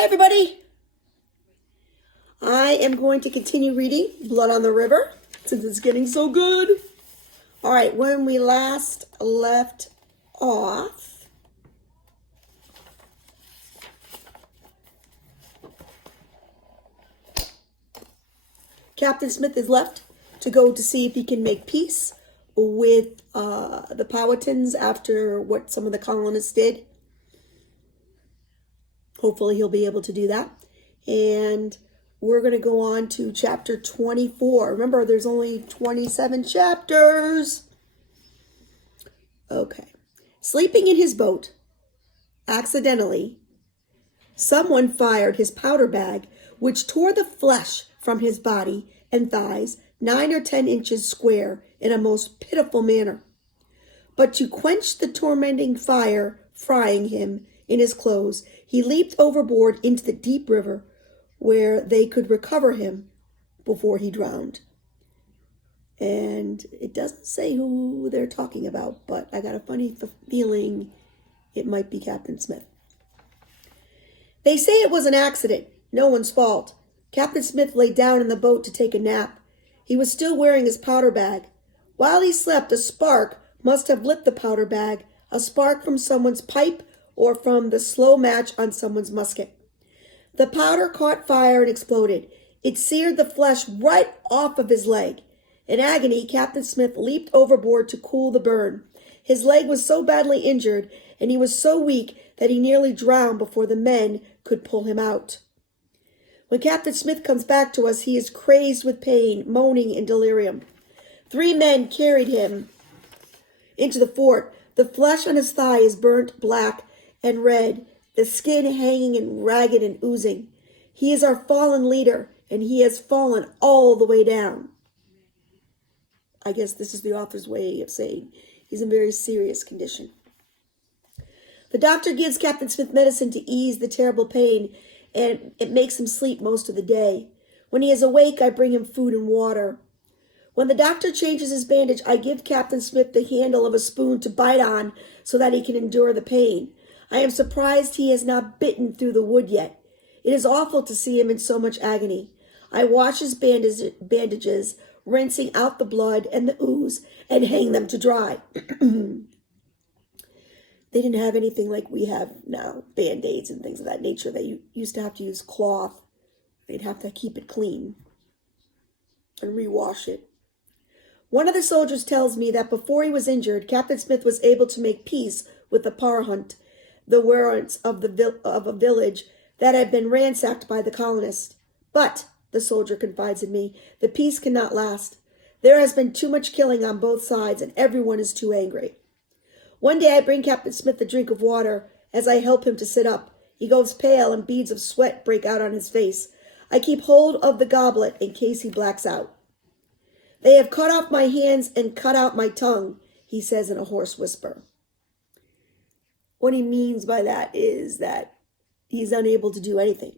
Hi, everybody. I am going to continue reading Blood on the River since it's getting so good. All right, when we last left off, Captain Smith is left to go to see if he can make peace with the Powhatans after what some of the colonists did. Hopefully he'll be able to do that. And we're going to go on to chapter 24. Remember, there's only 27 chapters. Okay. Sleeping in his boat, accidentally, someone fired his powder bag, which tore the flesh from his body and thighs 9 or 10 inches square in a most pitiful manner. But to quench the tormenting fire frying him in his clothes, he leaped overboard into the deep river where they could recover him before he drowned. And it doesn't say who they're talking about, but I got a funny feeling it might be Captain Smith. They say it was an accident, no one's fault. Captain Smith lay down in the boat to take a nap. He was still wearing his powder bag. While he slept, a spark must have lit the powder bag, a spark from someone's pipe or from the slow match on someone's musket. The powder caught fire and exploded. It seared the flesh right off of his leg. In agony, Captain Smith leaped overboard to cool the burn. His leg was so badly injured, and he was so weak that he nearly drowned before the men could pull him out. When Captain Smith comes back to us, he is crazed with pain, moaning in delirium. 3 men carried him into the fort. The flesh on his thigh is burnt black and red, the skin hanging and ragged and oozing. He is our fallen leader, and he has fallen all the way down. I guess this is the author's way of saying he's in very serious condition. The doctor gives Captain Smith medicine to ease the terrible pain, and it makes him sleep most of the day. When he is awake, I bring him food and water. When the doctor changes his bandage, I give Captain Smith the handle of a spoon to bite on so that he can endure the pain. I am surprised he has not bitten through the wood yet. It is awful to see him in so much agony. I wash his bandages, rinsing out the blood and the ooze, and hang them to dry. They didn't have anything like we have now, Band-Aids and things of that nature. They used to have to use cloth. They'd have to keep it clean and rewash it. One of the soldiers tells me that before he was injured, Captain Smith was able to make peace with the Powhatan, the warrants of a village that had been ransacked by the colonists. But, the soldier confides in me, the peace cannot last. There has been too much killing on both sides, and everyone is too angry. One day I bring Captain Smith a drink of water. As I help him to sit up, he goes pale and beads of sweat break out on his face. I keep hold of the goblet in case he blacks out. They have cut off my hands and cut out my tongue, he says in a hoarse whisper. What he means by that is that he's unable to do anything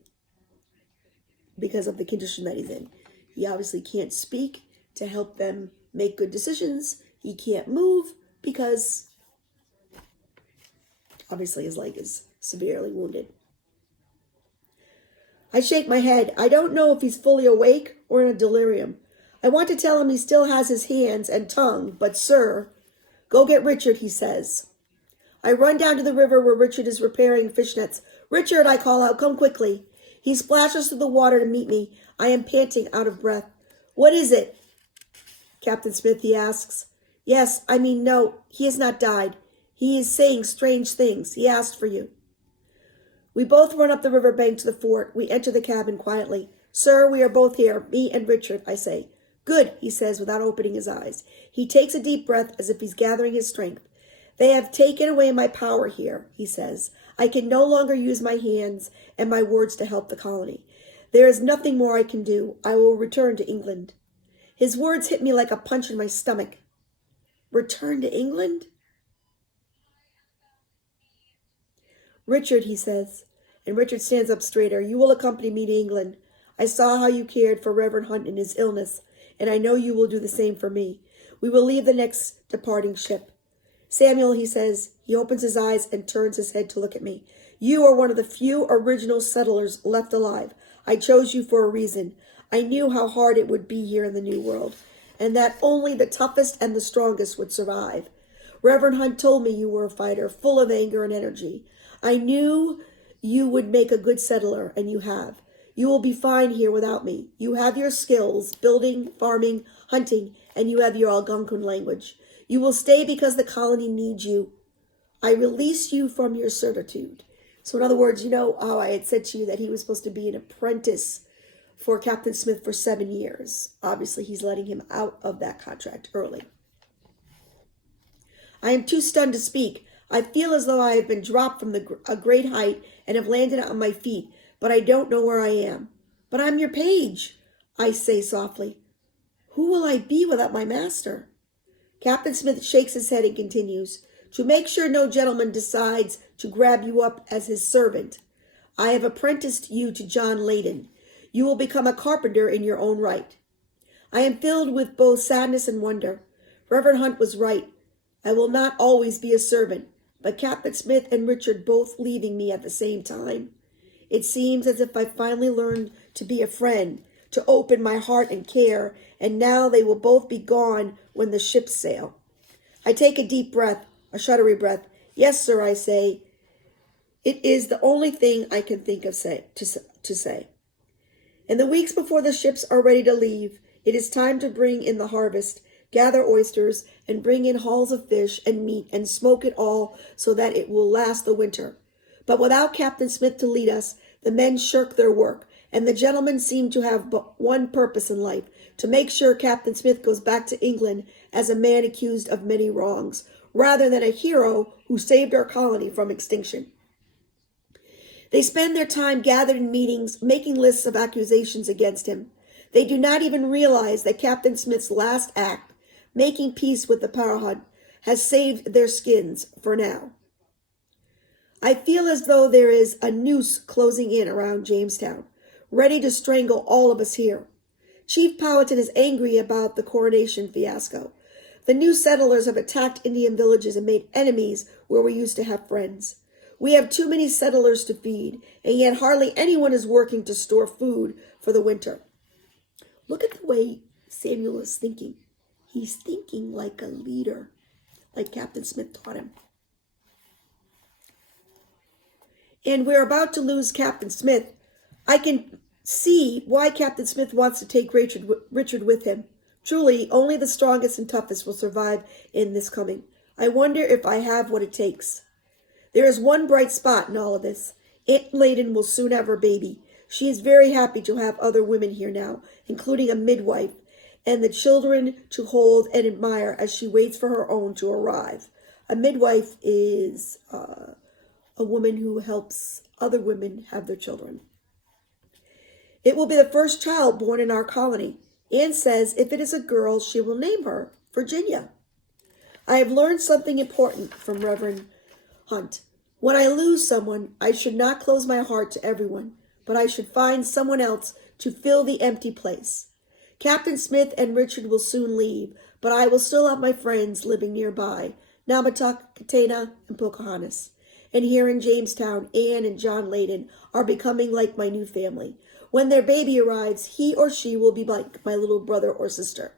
because of the condition that he's in. He obviously can't speak to help them make good decisions. He can't move because obviously his leg is severely wounded. I shake my head. I don't know if he's fully awake or in a delirium. I want to tell him he still has his hands and tongue, but sir, go get Richard, he says. I run down to the river where Richard is repairing fishnets. Richard, I call out, come quickly. He splashes through the water to meet me. I am panting, out of breath. What is it? Captain Smith, he asks. Yes, I mean, no, he has not died. He is saying strange things. He asked for you. We both run up the river bank to the fort. We enter the cabin quietly. Sir, we are both here, me and Richard, I say. Good, he says without opening his eyes. He takes a deep breath as if he's gathering his strength. They have taken away my power here, he says. I can no longer use my hands and my words to help the colony. There is nothing more I can do. I will return to England. His words hit me like a punch in my stomach. Return to England? Richard, he says, and Richard stands up straighter. You will accompany me to England. I saw how you cared for Reverend Hunt in his illness, and I know you will do the same for me. We will leave the next departing ship. Samuel, he says. He opens his eyes and turns his head to look at me. You are one of the few original settlers left alive. I chose you for a reason. I knew how hard it would be here in the New World, and that only the toughest and the strongest would survive. Reverend Hunt told me you were a fighter, full of anger and energy. I knew you would make a good settler, and you have. You will be fine here without me. You have your skills, building, farming, hunting, and you have your Algonquin language. You will stay because the colony needs you. I release you from your servitude. So in other words, you know how I had said to you that he was supposed to be an apprentice for Captain Smith for 7 years. Obviously, he's letting him out of that contract early. I am too stunned to speak. I feel as though I have been dropped from a great height and have landed on my feet, but I don't know where I am. But I'm your page, I say softly. Who will I be without my master? Captain Smith shakes his head and continues, to make sure no gentleman decides to grab you up as his servant. I have apprenticed you to John Layden. You will become a carpenter in your own right. I am filled with both sadness and wonder. Reverend Hunt was right. I will not always be a servant, but Captain Smith and Richard both leaving me at the same time. It seems as if I finally learned to be a friend, to open my heart and care, and now they will both be gone when the ships sail. I take a deep breath, a shuddery breath. Yes, sir, I say. It is the only thing I can think of to say. In the weeks before the ships are ready to leave, it is time to bring in the harvest, gather oysters, and bring in hauls of fish and meat, and smoke it all so that it will last the winter. But without Captain Smith to lead us, the men shirk their work, and the gentlemen seem to have but one purpose in life, to make sure Captain Smith goes back to England as a man accused of many wrongs, rather than a hero who saved our colony from extinction. They spend their time gathered in meetings, making lists of accusations against him. They do not even realize that Captain Smith's last act, making peace with the Powhatan, has saved their skins for now. I feel as though there is a noose closing in around Jamestown, ready to strangle all of us here. Chief Powhatan is angry about the coronation fiasco. The new settlers have attacked Indian villages and made enemies where we used to have friends. We have too many settlers to feed, and yet hardly anyone is working to store food for the winter. Look at the way Samuel is thinking. He's thinking like a leader, like Captain Smith taught him. And we're about to lose Captain Smith. I can see why Captain Smith wants to take Richard with him. Truly, only the strongest and toughest will survive in this coming. I wonder if I have what it takes. There is one bright spot in all of this. Aunt Layden will soon have her baby. She is very happy to have other women here now, including a midwife, and the children to hold and admire as she waits for her own to arrive. A midwife is a woman who helps other women have their children. It will be the first child born in our colony. Anne says if it is a girl, she will name her Virginia. I have learned something important from Reverend Hunt. When I lose someone, I should not close my heart to everyone, but I should find someone else to fill the empty place. Captain Smith and Richard will soon leave, but I will still have my friends living nearby, Naugatuck, Katena, and Pocahontas. And here in Jamestown, Anne and John Layden are becoming like my new family. When their baby arrives, he or she will be like my little brother or sister.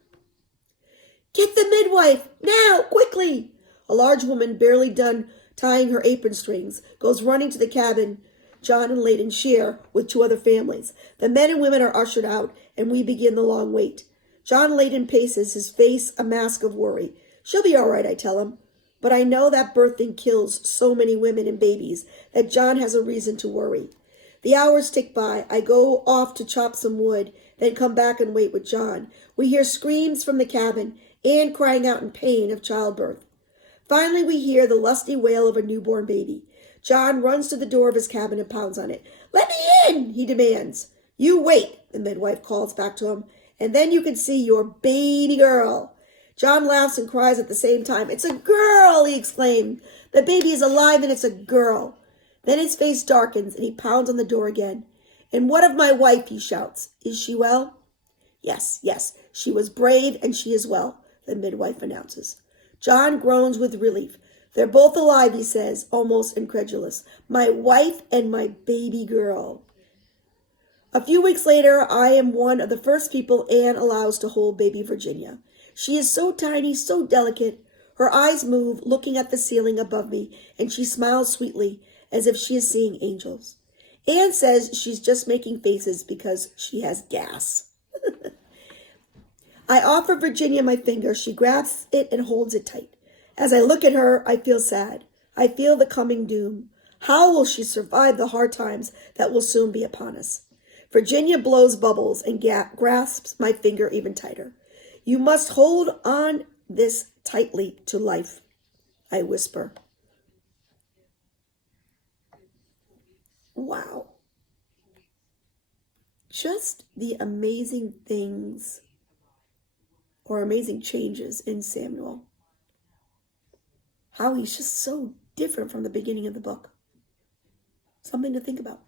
Get the midwife, now, quickly! A large woman, barely done tying her apron strings, goes running to the cabin John and Layden share with 2 other families. The men and women are ushered out, and we begin the long wait. John Layden paces, his face a mask of worry. She'll be all right, I tell him. But I know that birthing kills so many women and babies that John has a reason to worry. The hours tick by. I go off to chop some wood, then come back and wait with John. We hear screams from the cabin, Anne crying out in pain of childbirth. Finally, we hear the lusty wail of a newborn baby. John runs to the door of his cabin and pounds on it. Let me in, he demands. You wait, the midwife calls back to him, and then you can see your baby girl. John laughs and cries at the same time. It's a girl, he exclaimed. The baby is alive and it's a girl. Then his face darkens and he pounds on the door again. And what of my wife, he shouts. Is she well? Yes, she was brave and she is well, the midwife announces. John groans with relief. They're both alive, he says, almost incredulous. My wife and my baby girl. A few weeks later, I am one of the first people Anne allows to hold baby Virginia. She is so tiny, so delicate. Her eyes move, looking at the ceiling above me, and she smiles sweetly, as if she is seeing angels. Anne says she's just making faces because she has gas. I offer Virginia my finger. She grabs it and holds it tight. As I look at her, I feel sad. I feel the coming doom. How will she survive the hard times that will soon be upon us? Virginia blows bubbles and grasps my finger even tighter. You must hold on this tightly to life, I whisper. Wow. Just the amazing things or amazing changes in Samuel. How he's just so different from the beginning of the book. Something to think about.